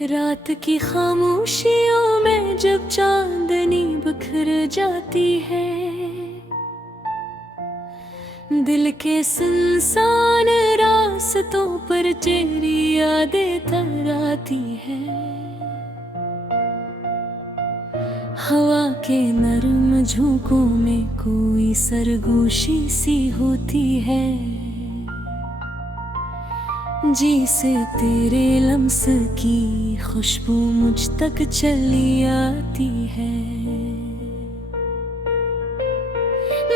रात की खामोशियों में जब चांदनी बिखर जाती है, दिल के सुनसान रास्तों पर तेरी यादें तराती है। हवा के नरम झोंकों में कोई सरगोशी सी होती है, जिसे तेरे लम्स की खुशबू मुझ तक चली आती है।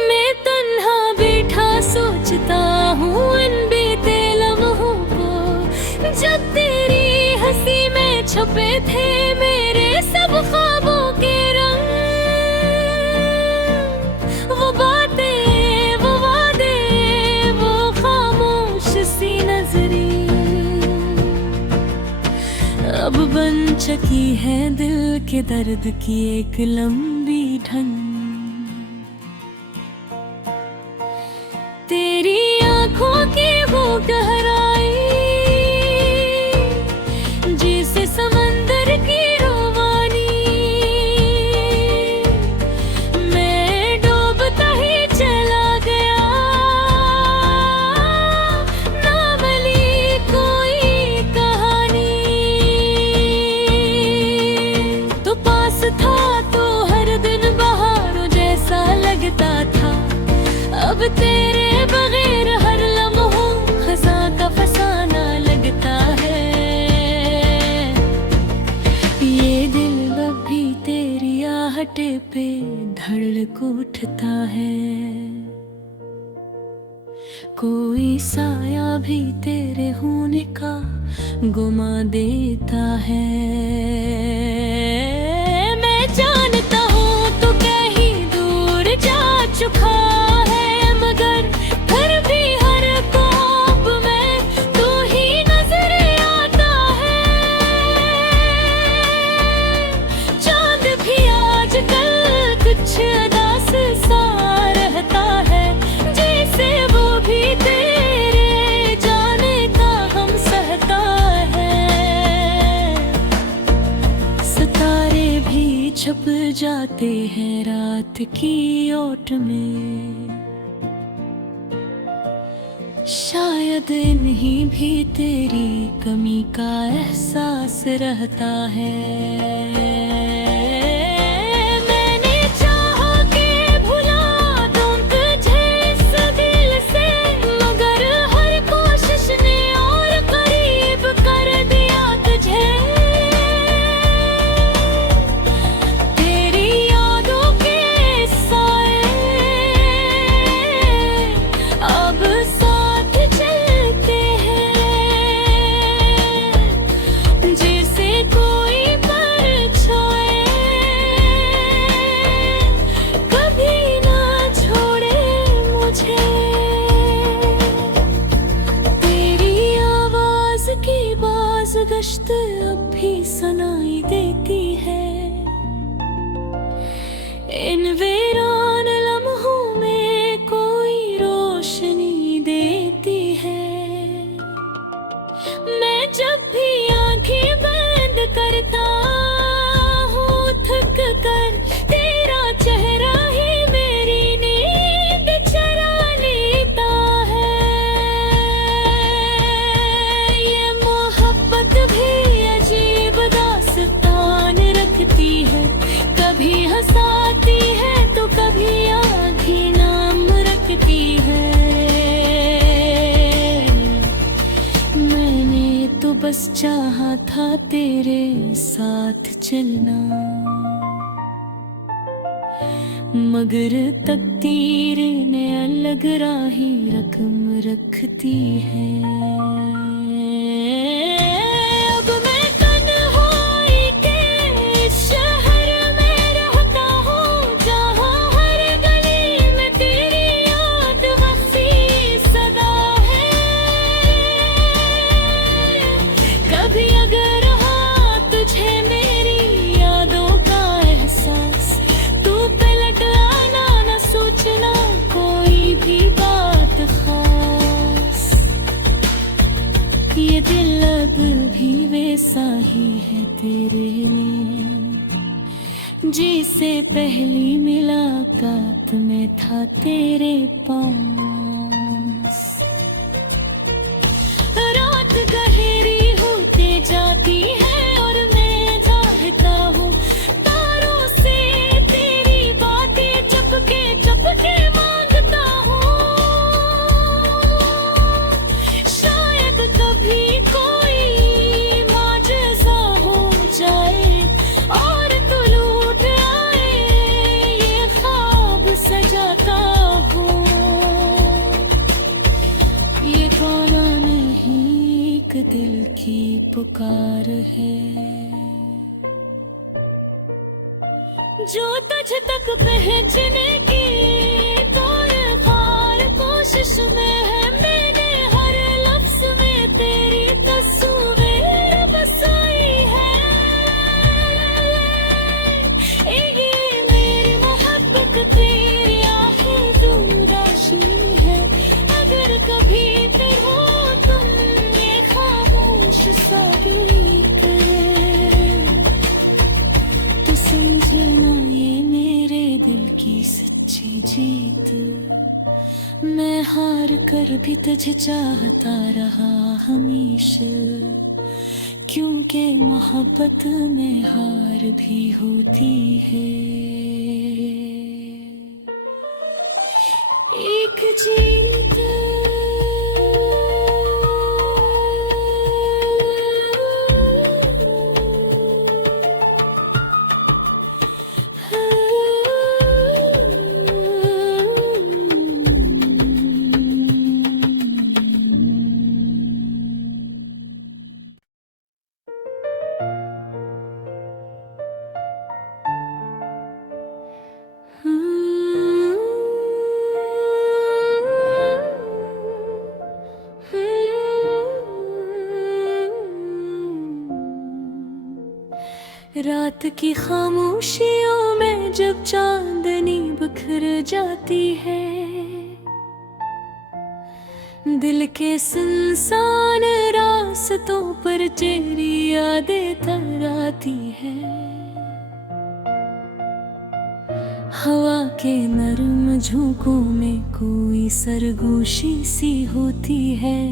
मैं तन्हा बैठा सोचता हूँ इन बीते लम्हों को, जब तेरी हंसी में छुपे थे मेरे सब ख्वाबों के रंग। वो बातें, वो वादे, वो खामोश सी नजरें अब बन चुकी है दिल के दर्द की एक लंबी ढंग। तेरी आंखों की वो गहराई जैसे समंदर की रोवानी, मैं डूबता ही चला गया, ना मिली कोई कहानी। तो पास था तो हर दिन बहारों जैसा लगता था, अब तेरे बगैर हर लम्हों खज़ां का फसाना लगता है। ये दिल अब भी तेरी आहट पे धड़क उठता है, कोई साया भी तेरे होने का गुमा देता है। मैं जानता हूँ तू कहीं दूर जा चुका है, मगर फिर भी हर ख्वाब में तू ही नजर आता है। चांद भी आजकल कुछ उदास सा रहता है, जैसे वो भी तेरे जाने का हम सहता है। सितारे भी छुप जाते हैं रात की ओट में, शायद इन्हीं भी तेरी कमी का एहसास रहता है। मैंने चाहा कि भुला दूं तुझे इस दिल से, मगर हर कोशिश ने और करीब कर दिया तुझे। तेरी यादों के साए अब साथ चलते हैं, जैसे कोई परछाई कभी ना छोड़े मुझे। तेरी आवाज की बाज गश्त अब भी सुनाई देती है, इन वीरान लम्हों में कोई रोशनी देती है। मैं जब भी आंखें बंद करता हूँ थक कर, तेरा चेहरा ही मेरी नींद चुरा लेता है। ये मोहब्बत भी अजीब दास्तान रखती है, कभी हंसाती है तो कभी आँखें नाम रखती है। मैंने तो बस चाहा था तेरे साथ चलना, मगर तकदीर ने अलग राही रकम रखती है। अब मैं तन्हाई के शहर में रहता हूँ, जहाँ हर गली में तेरी याद वसी सदा है। कभी अगर रहा तुझे मेरी यादों का एहसास, तू पलट आना न सोचना कोई भी बात खास। ये दिल अब भी वैसा ही है तेरे में, जिसे पहली मुलाकात में था तेरे पास। रात गहरी होते जाती है और मैं चाहता हूँ तारों से तेरी बातें चुपके चुपके मांगता हूँ। शायद कभी कोई माजज़ा हो जाए और तू लौट आए, ये ख्वाब सजाता हूँ। ये गाना नहीं एक दिल की पुकार है, जो तुझ तक पहुंचने की बार कोशिश में है। मैंने हर लफ्ज में तेरी तस्वीर बसाई है। ये मेरी मोहब्बत तेरी आखिरी रोशनी है। अगर कभी फिर हो तुम ये खामोश सा गीत, तो समझना ये मेरे दिल की सच्ची जीत। मैं हार कर भी तुझे चाहता रहा हमेशा, क्योंकि मोहब्बत में हार भी होती है। एक जीत रात की खामोशियों में जब चांदनी बिखर जाती है, दिल के सुनसान रास्तों पर तेरी यादें तराती है। हवा के नरम झोंकों में कोई सरगोशी सी होती है,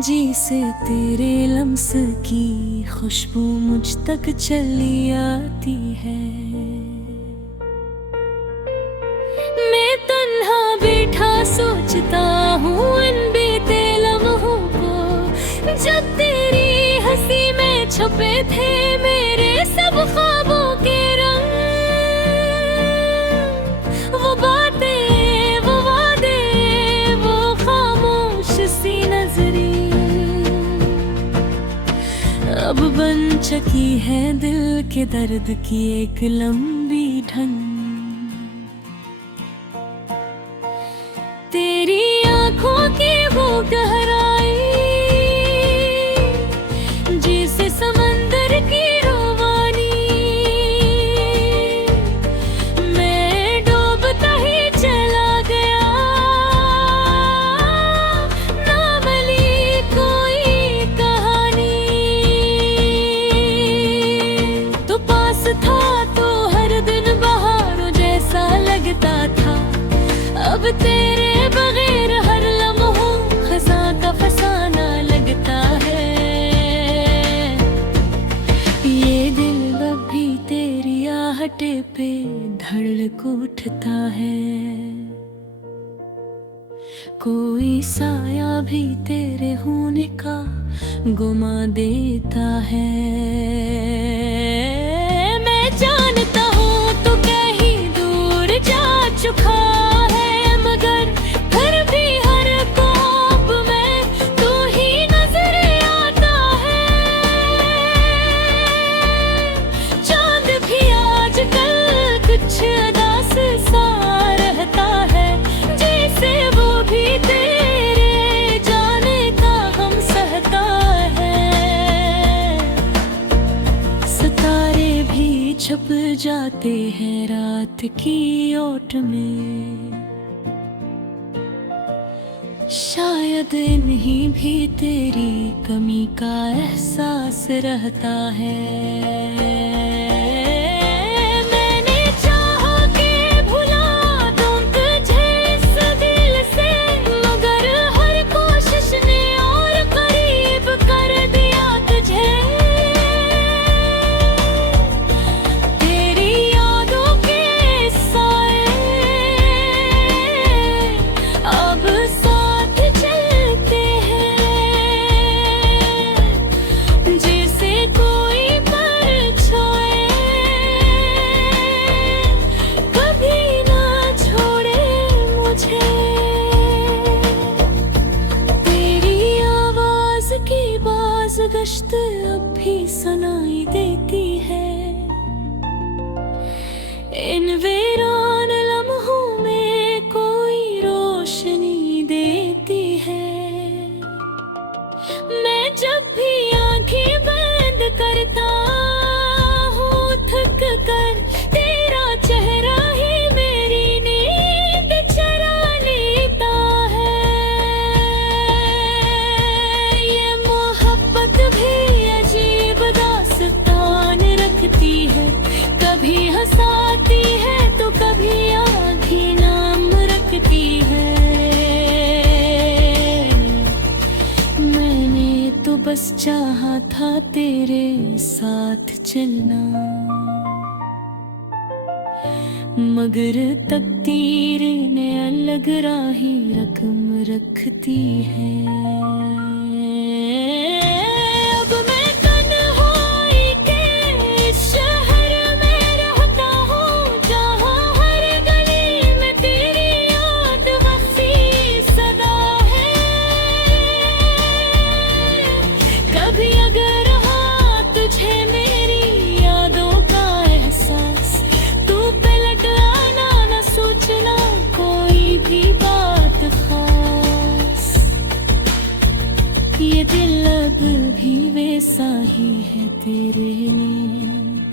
जिसे तेरे लम्स की खुशबू मुझ तक चली आती है। मैं तन्हा बैठा सोचता हूँ इन बीते लम्हों को, जब तेरी हंसी में छुपे थे मेरे सब ख्वाबों के रंग। वो बातें, वो वादे, वो खामोश सी नजरें अब बन चुकी है दिल के दर्द की एक लंबी ढंग। तेरी आंखों की वो गहराई जैसे समंदर की रोमानी, मैं डूबता ही चला गया, ना मिली कोई कहानी। तो पास था तो हर दिन बहारों जैसा लगता था, अब तेरे बगैर हर लम्हों खज़ां का फसाना लगता है। ये दिल अब भी तेरी आहटे पे धड़क उठता है, कोई साया भी तेरे होने का गुमा देता है। मैं जानता हूँ तू कहीं दूर जा चुका है, मगर फिर भी हर ख्वाब में तू ही नजर आता है। चांद भी आजकल कुछ उदास सा रहता है, जैसे वो भी तेरे जाने का गम सहता है। सितारे भी छुप जाते हैं रात की ओट में, शायद इन्हीं भी तेरी कमी का एहसास रहता है। मैंने चाहा कि भुला दूं तुझे इस दिल से, मगर हर कोशिश ने और करीब कर दिया तुझे। तेरी यादों के साए अब साथ चलते हैं, जैसे कोई परछाई कभी ना छोड़े मुझे। तेरी आवाज की बाज़गश्त अब भी सुनाई देती है, इन वीरान लम्हों में कोई रोशनी देती है। मैं जब भी आंखें बंद करता हूँ थक कर, तेरा चेहरा ही मेरी नींद चुरा लेता है। ये मोहब्बत भी अजीब दास्तान रखती है, कभी हंसाती है तो कभी आंखें नाम रखती है। मैंने तो बस चाहा था तेरे साथ चलना, मगर तकदीर ने अलग राही रकम रखती है। अब मैं तन्हाई के इस शहर में रहता हूँ, जहाँ हर गली में तेरी याद वसी सदा है। कभी अगर रहा तुझे मेरी यादों का एहसास, तू पलट आना न सोचना कोई भी बात खास। ये दिल अब भी वैसा ही है तेरे में,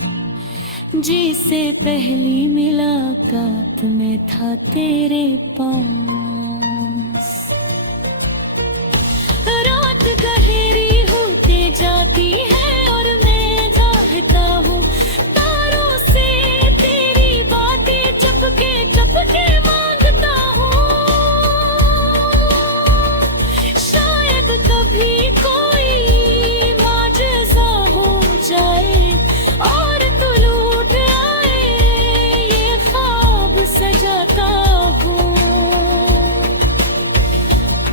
जिसे पहली मुलाकात में था तेरे पास। रात गहरी होती जाती है और मैं चाहता हूँ तारों से तेरी बातें चुपके चुपके मांगता हूँ। शायद कभी कोई माजज़ा हो जाए और तू लौट आए, ये ख्वाब सजाता हूँ।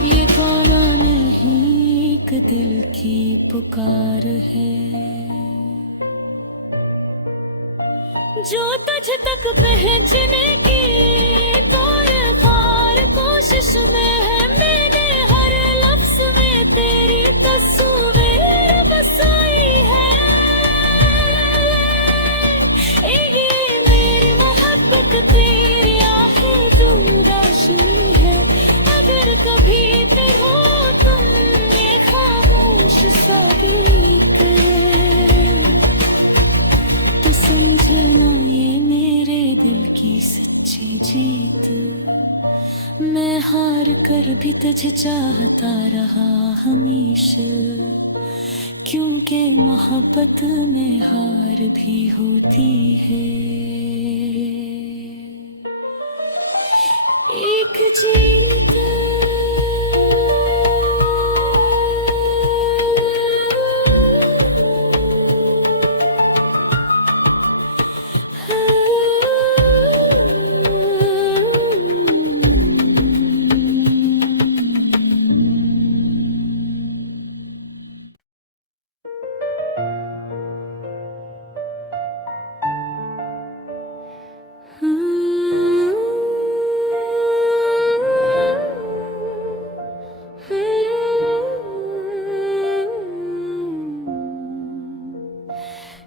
ये गाना नहीं एक दिल की पुकार है, जो तुझ तक पहुंचने की बार-बार कोशिश में है। मैंने हर लफ्ज़ में तेरी तस्वीर बसाई है। ये मेरी मोहब्बत तेरी आखिरी रोशनी है, अगर कभी फिर हो तुम ये खामोश सा गीत, तो समझना ये मेरे दिल की सच्ची जीत। मैं हार कर भी तुझे चाहता रहा हमेशा, क्योंकि मोहब्बत में हार भी होती है। एक जीत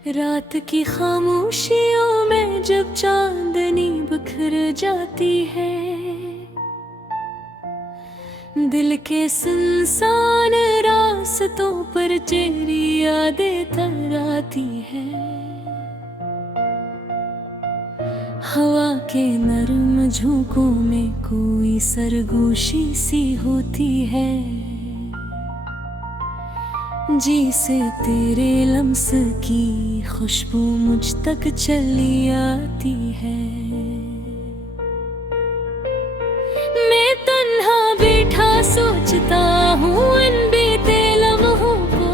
रात की खामोशियों में जब चांदनी बिखर जाती है, दिल के सुनसान रास्तों पर तेरी यादें तराती है। हवा के नरम झोंकों में कोई सरगोशी सी होती है, जिसे तेरे लम्स की खुशबू मुझ तक चली आती है। मैं तन्हा बैठा सोचता हूँ इन बीते लम्हों को,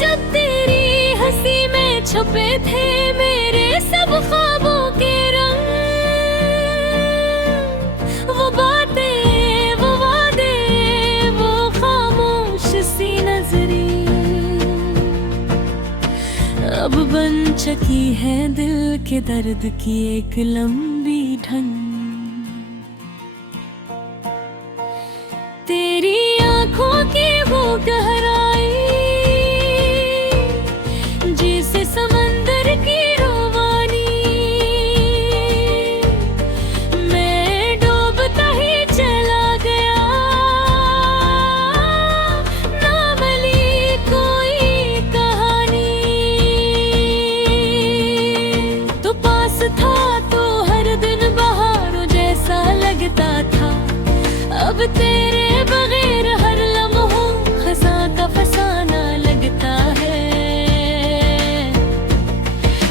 जब तेरी हंसी में छुपे थे मेरे सब ख्वाबों के रंग। वो बातें, वो वादे, वो खामोश सी नजरें अब बन चुकी है दिल के दर्द की एक लंबी ढंग। तेरी आंखों की वो गहराई जैसे समंदर की रोवानी, मैं डूबता ही चला गया, ना मिली कोई कहानी। तो पास था तो हर दिन बहारों जैसा लगता था, अब तेरे बगैर हर लम्हों खसा का फसाना लगता है।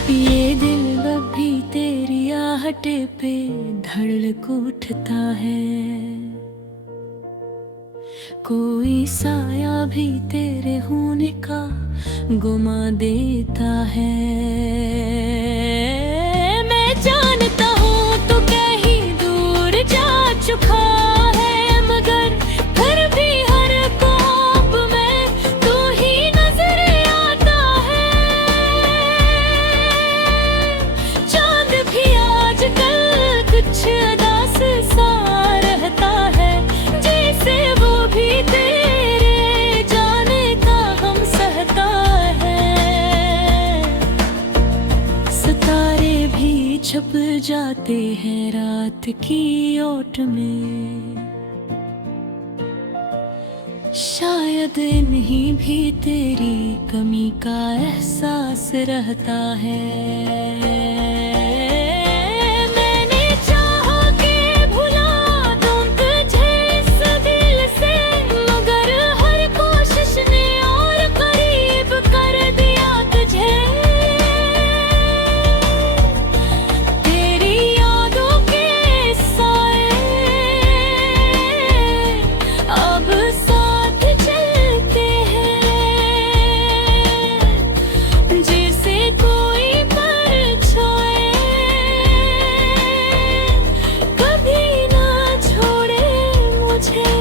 ये दिल अब भी तेरी आहटे पे धड़क उठता है, कोई साया भी तेरे होने का गुमा देता है। मैं जानता हूँ तू कहीं दूर जा चुका है, मगर फिर भी हर ख्वाब में तू ही नजर आता है। चांद भी आजकल कुछ उदास सा रहता है, जैसे वो भी तेरे जाने का गम सहता है। सितारे भी छुप जाते हैं रात की ओट में, शायद इन्हीं भी तेरी कमी का एहसास रहता है। मैंने चाहा कि भुला दूं तुझे इस दिल से, मगर हर कोशिश ने और करीब कर दिया तुझे। तेरी यादों के साए अब साथ चलते हैं, जैसे कोई परछाई कभी ना छोड़े मुझे।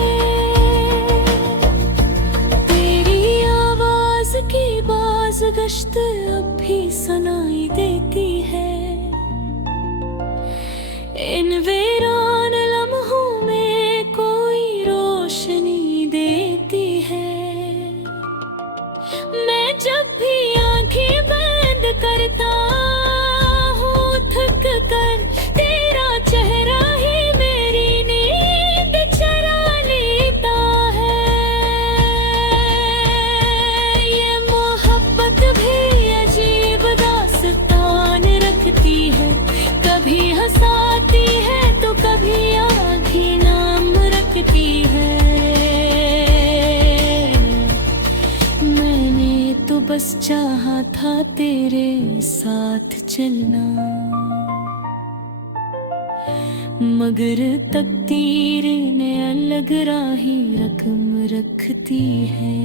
तेरी आवाज की बाज गश्त अब भी सुनाई देती है, इन वीरान लम्हों में कोई रोशनी देती है। मैं जब भी आंखें बंद करता हूँ थक कर, तेरा चेहरा ही मेरी नींद चुरा लेता है। ये मोहब्बत भी अजीब दास्तान रखती है, कभी हंसाती है तो कभी आगे नाम रखती है। मैंने तो बस चाहा था तेरे साथ चलना, मगर तकदीर ने अलग राही रकम रखती है।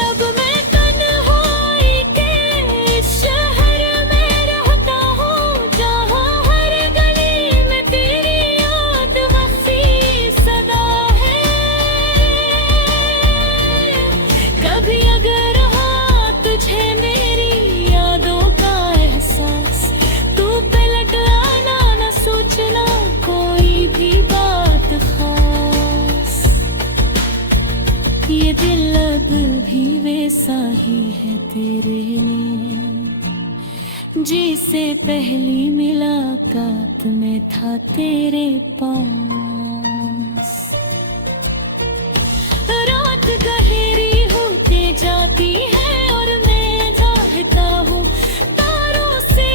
अब मैं तन्हाई के इस शहर में रहता हूँ, जहाँ हर गली में तेरी याद वसी सदा है। कभी अगर रहा तुझे मेरी यादों का एहसास, तू पलट आना न सोचना कोई भी बात खास। ये दिल अब भी वैसा ही है तेरे में, जिसे पहली मुलाकात में था तेरे पास। रात गहरी होती जाती है और मैं चाहता हूँ तारों से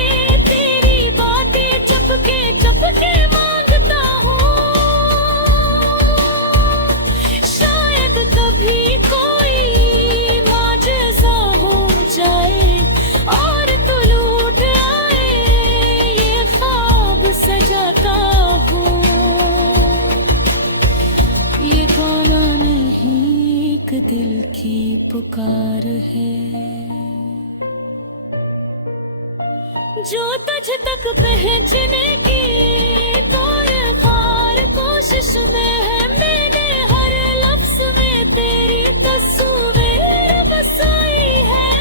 ये गाना नहीं एक दिल की पुकार है जो तुझ तक पहुंचने की तो ये खार कोशिश में है। मैंने हर लफ्ज में तेरी तस्वीर बसाई है।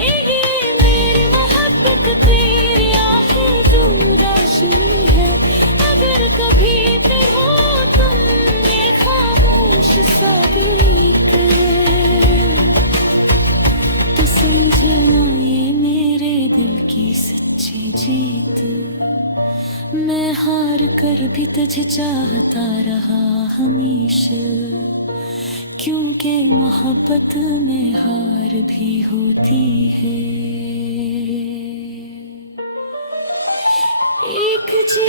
ये मेरी मोहब्बत तेरी आखिरी रोशनी है। अगर कभी फिर हो तुम ये खामोश सा गीत तो समझना ये मेरे दिल की सच्ची जीत। मैं हार कर भी तुझे चाहता रहा हमेशा, क्योंकि मोहब्बत में हार भी होती है। एक जी